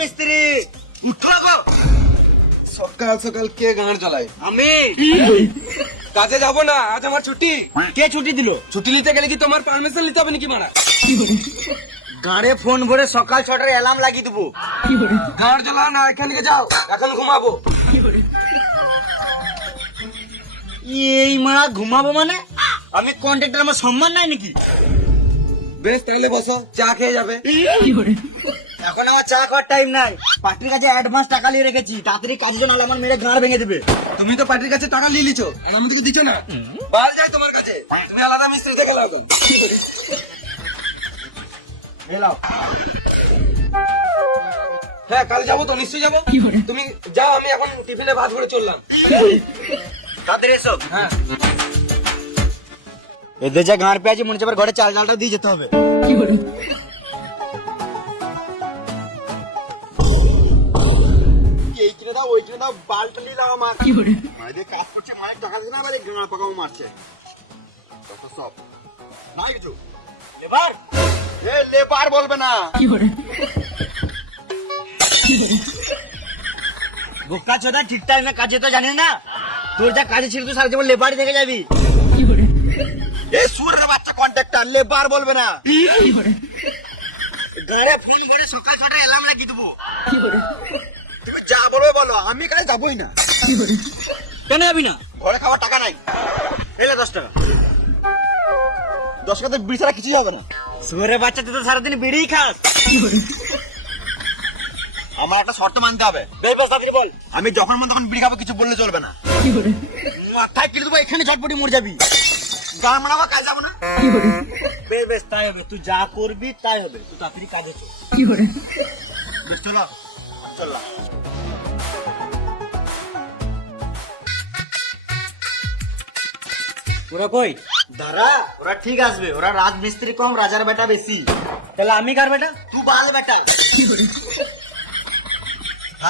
মিস্ত্রি উঠো গো। সকাল সকাল কে গান চালায়? আমি। কাজে যাবো না, আজ আমার ছুটি। কে ছুটি দিল? ছুটি নিতে গেলে কি তোমার পারমিশন নিতে হবে নাকি মারা? গাড়ে ফোন ভরে সকাল 6টার অ্যালার্ম লাগিয়ে দেবো। গান চালা না, এখান থেকে যাও, এখন ঘুমাবো। এই মারা ঘুমাবো মানে? আমি কন্ট্রাক্টর, আমার সম্মান নাই নাকি? বেশ তাহলে বসো, চা খেয়ে যাবে। এখন আমার চা খাওয়ার টাইম নাই। পার্টির কাছে অ্যাডভান্স টাকা নিয়ে রেখেছি, তাড়াতাড়ি কাজে নাহলে আমার মেরে গাঁড় ভেঙে দেবে। তুমি তো পার্টির কাছে টাকা নিয়ে লিছো, আর আমি তো দিচ্ছ না। বাল যায় তোমার কাছে, তুমি আলাদা মিস্ত্রি দেখে লাও তো। এলাও। হ্যাঁ কাল যাবো তো, নিশ্চয়ই যাবো। তুমি যাও, আমি এখন টিফিনে ভাত করে চললাম। তাড়াতাড়ি এসো। হ্যাঁ এদের যা গাঁড় পেয়েছি মনে হচ্ছে আবার ঘরে চাল ডালটা দিয়ে যেতে হবে। এই কিনে দাও, ওই কিনে দাও, বালটা নিলাম আমার। মায়েদের কাজ করছে, মায়ের টাকা দিচ্ছে না, আবার এই গাঁড় পাকাও মারছে। কত সব নাই কিছু। লেবার এ লেবার বলবে না। বোকা চোদা, ঠিক টাইমে কাজে তো জানিস না। তোর যা কাজে ছিল তুই সারা জীবন লেবারই থেকে যাবি। এই সুরের বাচ্চা কন্ট্রাক্টর, লেবার বলবে না। গাড়ে ফোন করে সকাল 6টায় অ্যালার্ম লাগিয়ে দেবো। তুমি যা বলবে বলো, আমি কাজে যাবোই না। কেন যাবি না? ঘরে খাওয়ার টাকা নাই। এলে 10 টাকা। 10 টাকাতে বিড়ি ছাড়া কিছুই হবে না। সুরের বাচ্চা, তুই তো সারাদিন বিড়িই খাস। আমার একটা শর্ত মানতে হবে। বল। আমি যখন মন তখন বিড়ি খাবো, কিছু বললে চলবে না। মাথায় কেটে দেবো, এখানে ঝটপটি মরে যাবি। গান মানাবো, কাজ যাবো না। বেশ বেশ, তাই হবে। তুই যা করবি তাই হবে। তুই তাড়াতাড়ি কাজে চল। বেশ চলো, চললাম। ওরা কই? দাঁড়া, ওরা ঠিক আসবে। ওরা রাজমিস্ত্রি কম, রাজার বেটা বেশি। তাহলে আমি কার বেটা? তুই বাল বেটা।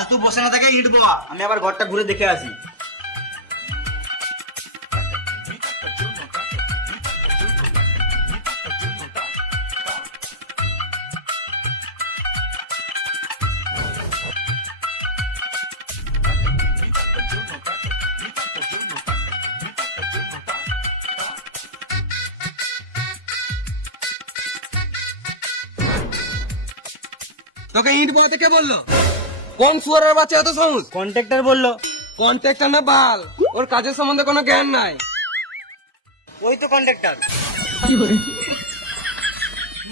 তুই বসে না থাকে, ইট বাবা। আমি আবার ঘরটা ঘুরে দেখে আসি। তোকে ইট বানাতে কে বললো? কোন সুয়ারের বাচ্চা এত সাহস? কন্ট্রাক্টর বললো। কন্ট্রাক্টর না বাল, ওর কাজের সম্বন্ধে কোনো জ্ঞান নাই। ওই তো কন্ট্রাক্টর।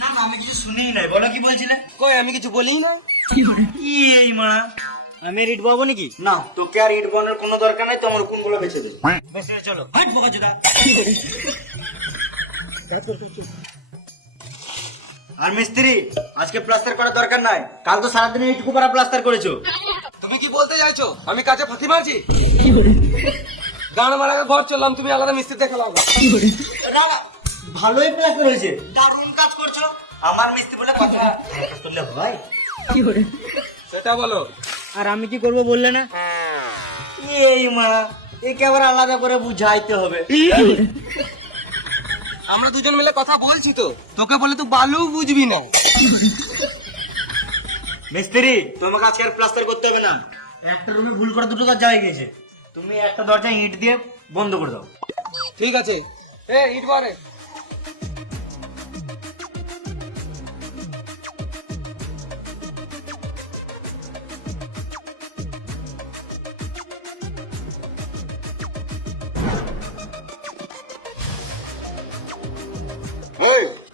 না আমি কিছু শুনেই নাই। বলো কি বলছিলে? কই আমি কিছু বলি না। এই মা, আমি ইট বাবু নাকি? না, তোকে আর ইট বানানোর কোনো দরকার নাই। তো আমার কোনগুলো বেঁচে দে। বেশ চলো। হাট বোকা চোদা। আর মিস্ত্রি, আজকে প্লাস্টার করার দরকার নাই। কাল তো সারাদিন এইটুকু পারা প্লাস্টার করেছো। তুমি কি বলতে চাইছো আমি কাজে ফাঁকি মারছি? গান মারা ঘর চললাম, তুমি আলাদা মিস্ত্রি দেখে লাও। ভালোই প্লাস্টার হয়েছে, দারুণ কাজ করছো। আমার মিস্ত্রি বলে কথা করলে ভাই। সেটা বলো। আর আমি কি করব বললে না? এই মা, একে আবার আলাদা করে বুঝাইতে হবে। আমরা দুজন মিলে কথা বলছি তো, তোকে বলে তুই বালু বুঝবি না। মিস্ত্রি, তোমাকে আজকে আর প্লাস্টার করতে হবে না। একটা রুমে ভুল করে দুটো দরজা হয়ে গেছে। তুমি একটা দরজা ইট দিয়ে বন্ধ করে দাও। ঠিক আছে। এ ইট বারে।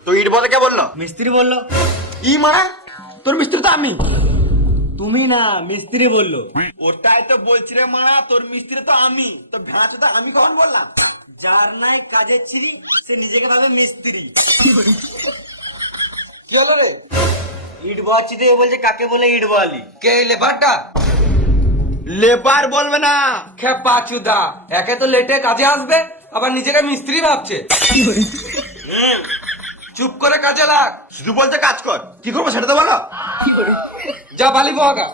তো ইট বলতে কে বললো? মিস্ত্রি বললো। ই মানে তোর মিস্ত্রি তো আমি। তুমি না, মিস্ত্রি বললো। ওটাই তো বলছি রে মারা, তোর মিস্ত্রি তো আমি। তো ভ্যাস তো আমি কখন বললাম? যার নাই কাজের ছিরি, সে নিজেকে ভাবে মিস্ত্রি। কি হলো রে? ইট বাচ্চি দিয়ে বলছে কাকে বলে ইট বালি? কে লেবারটা? লেবার বলবে না। খেপা চুদা, একে তো লেটে কাজে আসবে, আবার নিজেকে মিস্ত্রি ভাবছে। চুপ করে কাজে লাগ। শুধু বলতে কাজ কর, কি করবো সেটা তো বলো। যা বালি বহাগা।